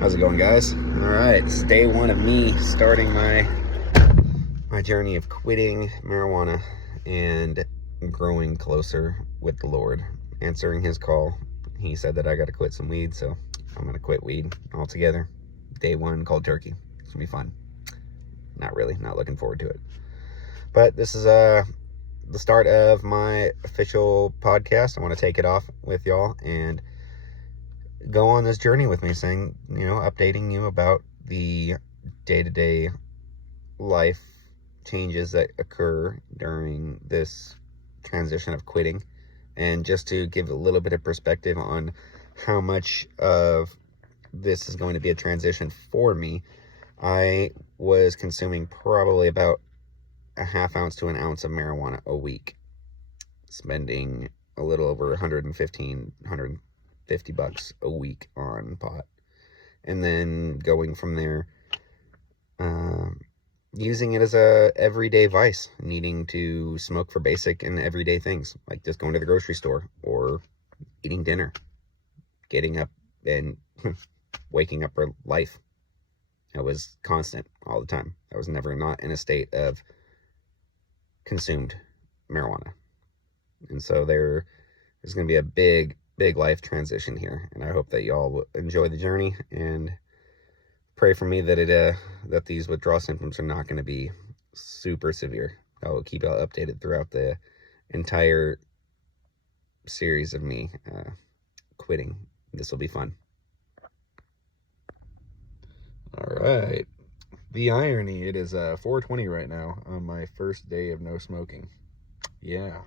How's it going, guys? All right, it's day one of me starting my journey of quitting marijuana and growing closer with the Lord, answering his call. He said that I got to quit some weed, so I'm going to quit weed altogether. Day one, cold turkey. It's going to be fun. Not really, not looking forward to it. But this is the start of my official podcast. I want to take it off with y'all and go on this journey with me, saying, updating you about the day-to-day life changes that occur during this transition of quitting, and just to give a little bit of perspective on how much of this is going to be a transition for me. I was consuming probably about a half ounce to an ounce of marijuana a week, spending a little over $150 a week on pot, and then going from there, using it as a everyday vice, needing to smoke for basic and everyday things, like just going to the grocery store or eating dinner, getting up and waking up for life. I was constant all the time. I was never not in a state of consumed marijuana. And so there's going to be a big life transition here, and I hope that y'all will enjoy the journey and pray for me that that these withdrawal symptoms are not going to be super severe. I will keep y'all updated throughout the entire series of me quitting. This will be fun. All right. The irony, it is 4:20 right now on my first day of no smoking. Yeah.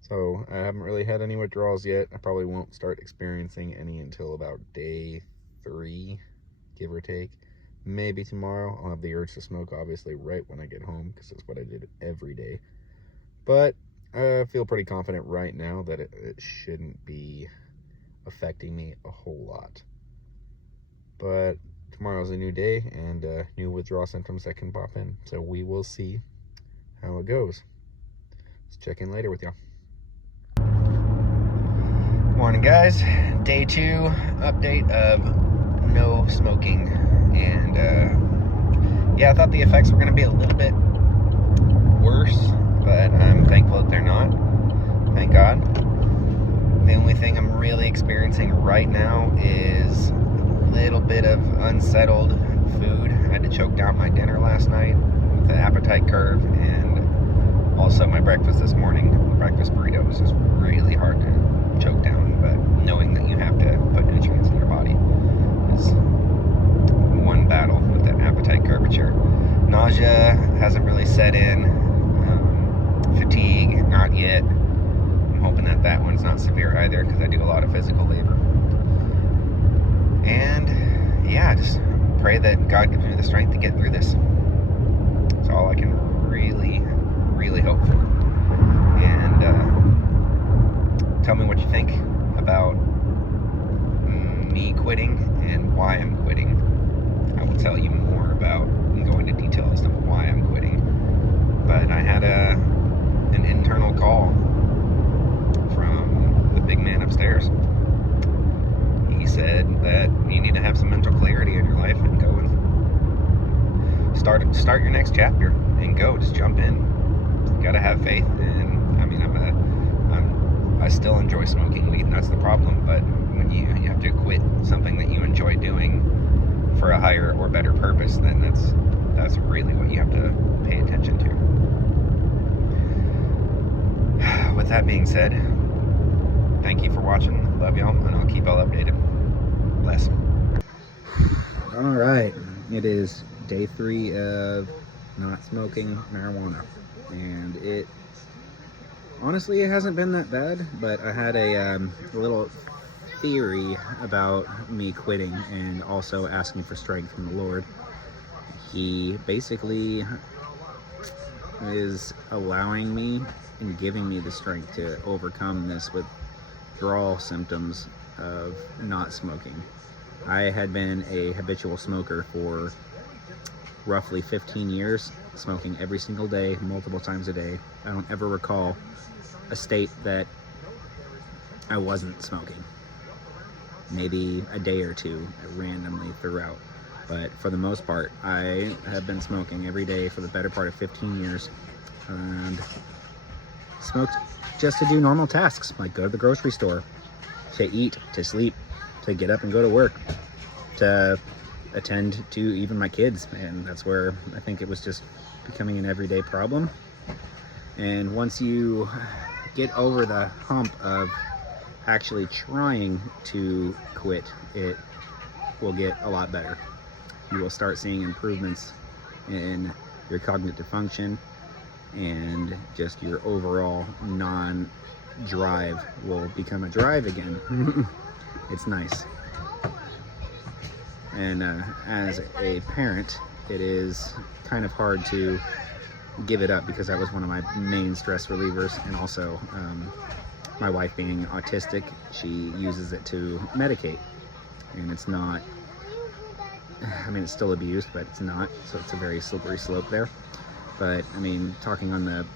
So I haven't really had any withdrawals yet. I probably won't start experiencing any until about day 3, give or take. Maybe tomorrow. I'll have the urge to smoke, obviously, right when I get home, because that's what I did every day. But I feel pretty confident right now that it shouldn't be affecting me a whole lot. But tomorrow's a new day, and new withdrawal symptoms that can pop in. So we will see how it goes. Let's check in later with y'all. Morning, guys. Day 2 update of no smoking, and I thought the effects were going to be a little bit worse, but I'm thankful that they're not. Thank God. The only thing I'm really experiencing right now is a little bit of unsettled food. I had to choke down my dinner last night with the appetite curve, and also my breakfast this morning. The breakfast burrito was just really hard to choke down, but knowing that you have to put nutrients in your body is one battle with that appetite curvature. Nausea hasn't really set in. Fatigue, not yet. I'm hoping that one's not severe either, because I do a lot of physical labor. And just pray that God gives me the strength to get through this. That's all I can really hope for. And tell me what you think about me quitting and why I'm quitting. I will tell you more about and go into detail as to why I'm quitting. But I had an internal call from the big man upstairs. He said that you need to have some mental clarity in your life and go and start your next chapter and go. Just jump in. You gotta have faith. And I still enjoy smoking weed, and that's the problem. But when you have to quit something that you enjoy doing for a higher or better purpose, then that's really what you have to pay attention to. With that being said, thank you for watching. Love y'all, and I'll keep y'all updated. Bless. All right, it is day 3 of not smoking marijuana, and honestly, it hasn't been that bad, but I had a little theory about me quitting and also asking for strength from the Lord. He basically is allowing me and giving me the strength to overcome this withdrawal symptoms of not smoking. I had been a habitual smoker for roughly 15 years, smoking every single day, multiple times a day. I don't ever recall a state that I wasn't smoking. maybe a day or two randomly throughout. But for the most part, I have been smoking every day for the better part of 15 years, and smoked just to do normal tasks, like go to the grocery store, to eat, to sleep, to get up and go to work, to attend to even my kids. And that's where I think it was just becoming an everyday problem. And once you get over the hump of actually trying to quit, it will get a lot better. You will start seeing improvements in your cognitive function, and just your overall non-drive will become a drive again. It's nice. And as a parent, it is kind of hard to give it up, because that was one of my main stress relievers. And also my wife being autistic, she uses it to medicate, and it's not, I mean, it's still abused, but it's not, so it's a very slippery slope there. But I mean, talking on the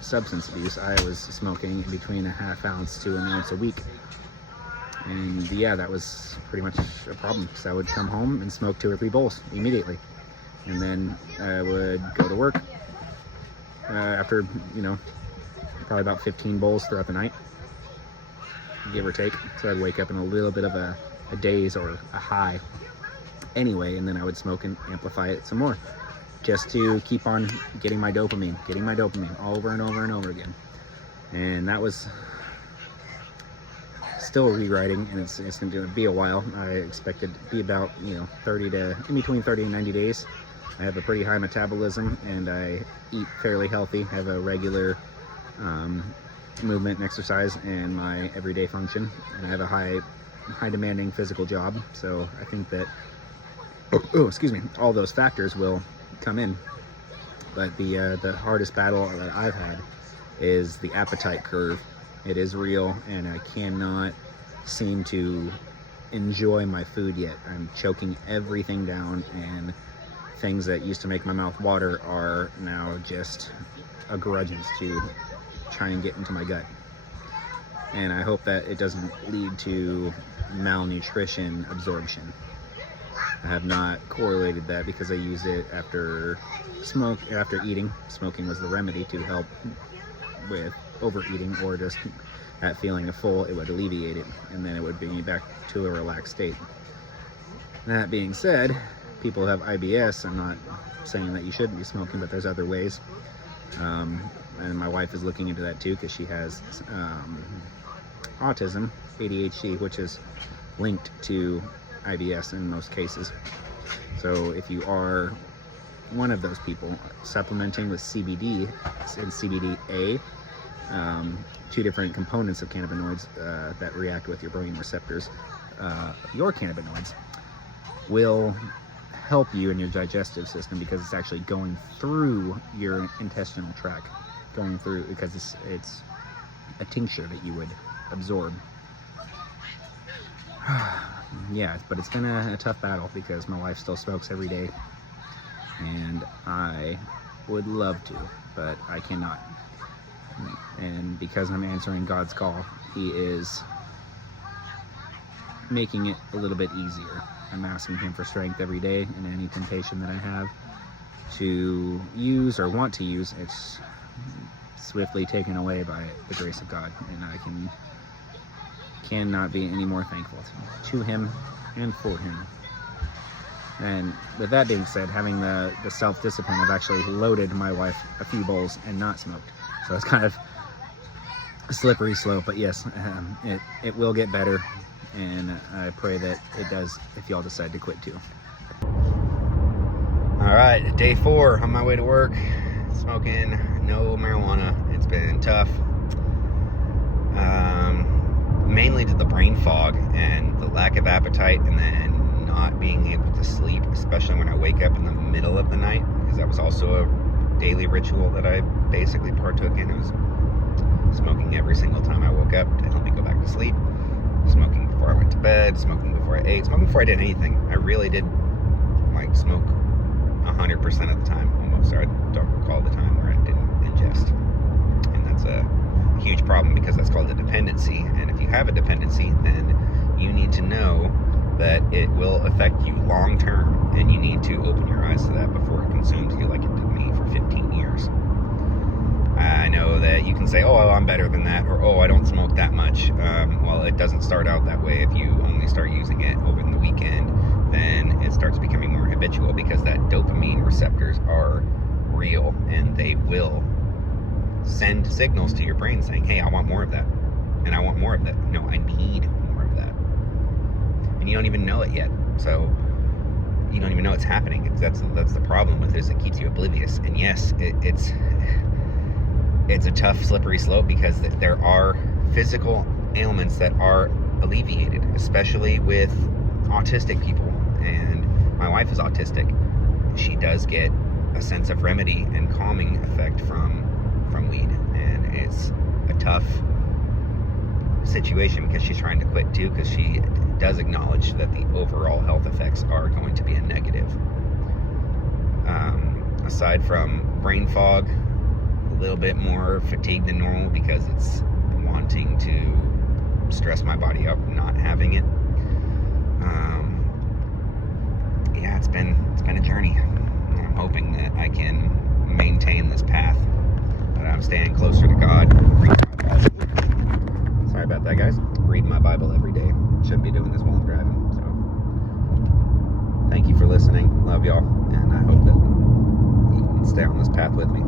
substance abuse, I was smoking in between a half ounce to an ounce a week. And yeah, that was pretty much a problem, because I would come home and smoke 2 or 3 bowls immediately. And then I would go to work after, you know, probably about 15 bowls throughout the night, give or take. So I'd wake up in a little bit of a daze or a high anyway, and then I would smoke and amplify it some more, just to keep on getting my dopamine over and over and over again. And that was still rewriting, and it's going to be a while. I expect it to be about, you know, in between 30 and 90 days. I have a pretty high metabolism, and I eat fairly healthy, have a regular movement and exercise in my everyday function, and I have a high demanding physical job. So I think that, all those factors will come in. But the hardest battle that I've had is the appetite curve. It is real, and I cannot seem to enjoy my food yet. I'm choking everything down, and things that used to make my mouth water are now just a grudgance to try and get into my gut. And I hope that it doesn't lead to malnutrition absorption. I have not correlated that, because I use it after eating. Smoking was the remedy to help with overeating, or just that feeling of full. It would alleviate it, and then it would bring me back to a relaxed state. That being said, people who have IBS, I'm not saying that you shouldn't be smoking, but there's other ways. And my wife is looking into that too, because she has autism, ADHD, which is linked to IBS in most cases. So if you are one of those people, supplementing with CBD and CBDA, 2 different components of cannabinoids that react with your brain receptors, your cannabinoids, will help you in your digestive system, because it's actually going through your intestinal tract, because it's a tincture that you would absorb. Yeah, but it's been a tough battle, because my wife still smokes every day, and I would love to, but I cannot. And because I'm answering God's call, He is making it a little bit easier. I'm asking Him for strength every day, and any temptation that I have to use or want to use, it's swiftly taken away by the grace of God, and I cannot be any more thankful to Him and for Him. And with that being said, having the self-discipline, I've actually loaded my wife a few bowls and not smoked. So it's kind of a slippery slope, but yes, it will get better, and I pray that it does if y'all decide to quit too. All right, day 4 on my way to work, smoking no marijuana. It's been tough, mainly to the brain fog and the lack of appetite, and then not being able to sleep, especially when I wake up in the middle of the night, because that was also a daily ritual that I basically partook in. It was smoking every single time I woke up to help me go back to sleep, smoking before I went to bed, smoking before I ate, smoking before I did anything. I really did smoke 100% of the time, almost. I don't recall the time where I didn't ingest, and that's a huge problem, because that's called a dependency. And if you have a dependency, then you need to know that it will affect you long term, and you need to open your eyes to that before it consumes you like it did me for 15 years. I know that you can say, oh, I'm better than that, or oh, I don't smoke that much. Well, it doesn't start out that way. If you only start using it over the weekend, then it starts becoming more habitual, because that dopamine receptors are real, and they will send signals to your brain saying, hey, I want more of that, and I want more of that. No, I need more of that. And you don't even know it yet, so you don't even know it's happening. That's the problem with this. It keeps you oblivious. And yes, it's a tough, slippery slope, because there are physical ailments that are alleviated, especially with autistic people. And my wife is autistic. She does get a sense of remedy and calming effect from weed, and it's a tough situation because she's trying to quit too, because she does acknowledge that the overall health effects are going to be a negative. Aside from brain fog, a little bit more fatigue than normal, because it's wanting to stress my body out not having it. Yeah, it's been a journey. I'm hoping that I can maintain this path, that I'm staying closer to God. Sorry about that, guys. Reading my Bible every day. Shouldn't be doing this while I'm driving. So, thank you for listening. Love y'all, and I hope that you can stay on this path with me.